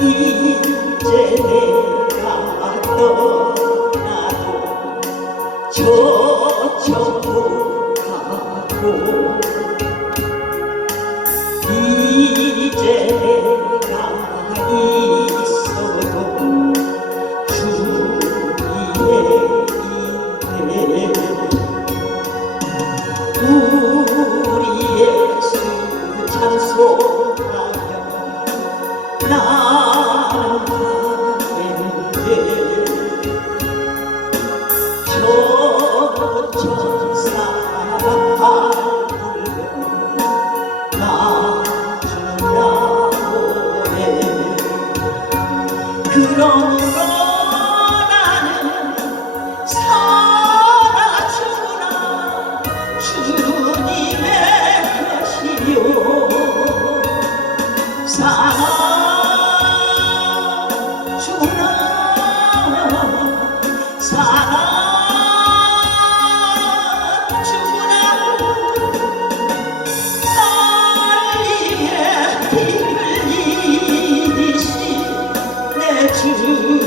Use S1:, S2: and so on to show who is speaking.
S1: 이제 내가 떠나도 저쪽으로 가고. 이제 내가 있어도 주위에 사랑 you